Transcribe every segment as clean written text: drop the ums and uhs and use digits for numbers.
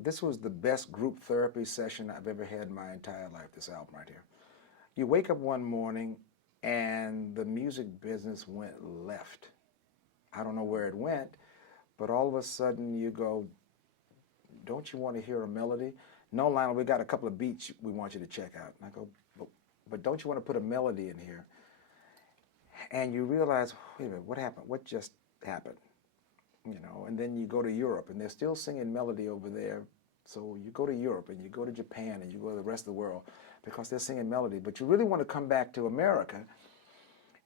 this was the best group therapy session I've ever had in my entire life, this album right here. You wake up one morning and the music business went left. I don't know where it went, but all of a sudden you go, don't you want to hear a melody? No, Lionel, we got a couple of beats we want you to check out. And I go, but don't you want to put a melody in here? And you realize, wait a minute, what happened? What just happened? And then you go to Europe, and they're still singing melody over there. So you go to Europe, and you go to Japan, and you go to the rest of the world because they're singing melody. But you really want to come back to America,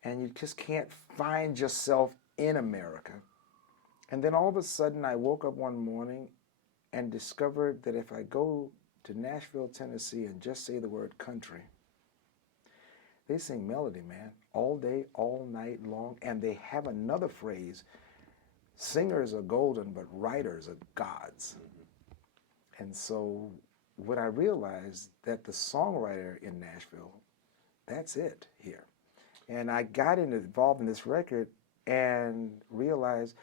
and you just can't find yourself in America. And then all of a sudden, I woke up one morning and discovered that if I go to Nashville, Tennessee, and just say the word country, they sing melody, man, all day, all night long, and they have another phrase. Singers are golden, but writers are gods. Mm-hmm. And so when I realized that the songwriter in Nashville, that's it here. And I got involved in this record and realized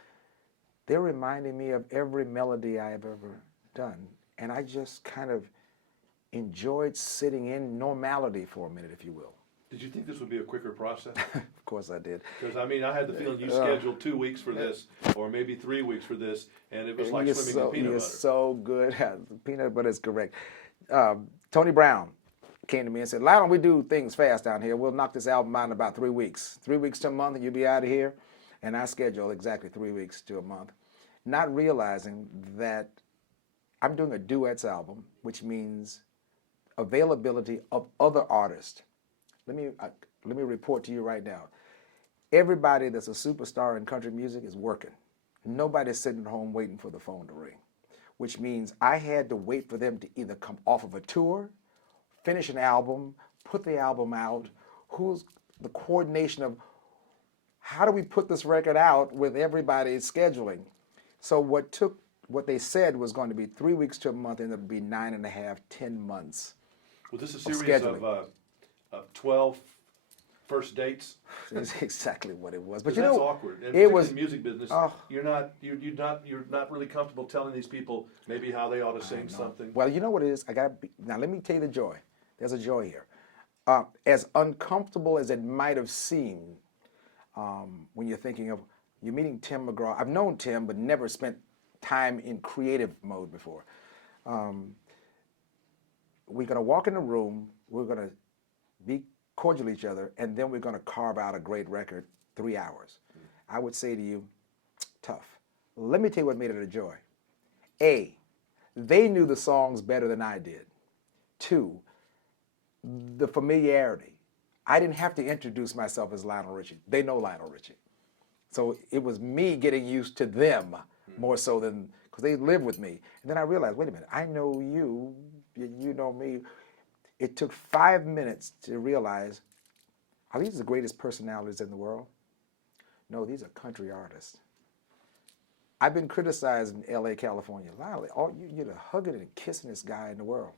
they're reminding me of every melody I have ever done. And I just kind of enjoyed sitting in normality for a minute, if you will. Did you think this would be a quicker process? Of course I did. Because, I mean, I had the feeling you scheduled 2 weeks for this, or maybe 3 weeks for this, and it was like swimming in peanut butter. You're so good. Peanut butter is correct. Tony Brown came to me and said, Lionel, we do things fast down here. We'll knock this album out in about 3 weeks. 3 weeks to a month, and you'll be out of here. And I schedule exactly 3 weeks to a month, not realizing that I'm doing a duets album, which means availability of other artists. Let me report to you right now. Everybody that's a superstar in country music is working. Nobody's sitting at home waiting for the phone to ring, which means I had to wait for them to either come off of a tour, finish an album, put the album out. Who's the coordination of how do we put this record out with everybody's scheduling? So what they said was going to be 3 weeks to a month, ended up being 9.5, 10 months. Was this a series of 12 first dates? That's exactly what it was. But that's awkward. And it was in the music business. You're not really comfortable telling these people maybe how they ought to sing something. Well, you know what it is. Now let me tell you the joy. There's a joy here. As uncomfortable as it might have seemed when you're thinking of you're meeting Tim McGraw. I've known Tim, but never spent time in creative mode before. We're gonna walk in the room. We're gonna be cordial to each other, and then we're going to carve out a great record, 3 hours. I would say to you, tough. Let me tell you what made it a joy. A, they knew the songs better than I did. 2, the familiarity. I didn't have to introduce myself as Lionel Richie. They know Lionel Richie. So it was me getting used to them more so than, because they live with me. And then I realized, wait a minute, I know you, you know me. It took 5 minutes to realize, are these the greatest personalities in the world? No, these are country artists. I've been criticized in LA, California. Lionel, you're the hugging and kissing this guy in the world.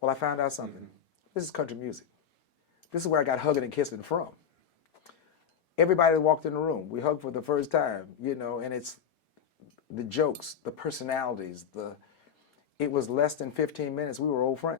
Well, I found out something. This is country music. This is where I got hugging and kissing from. Everybody that walked in the room, we hugged for the first time, and it's the jokes, the personalities, it was less than 15 minutes. We were old friends.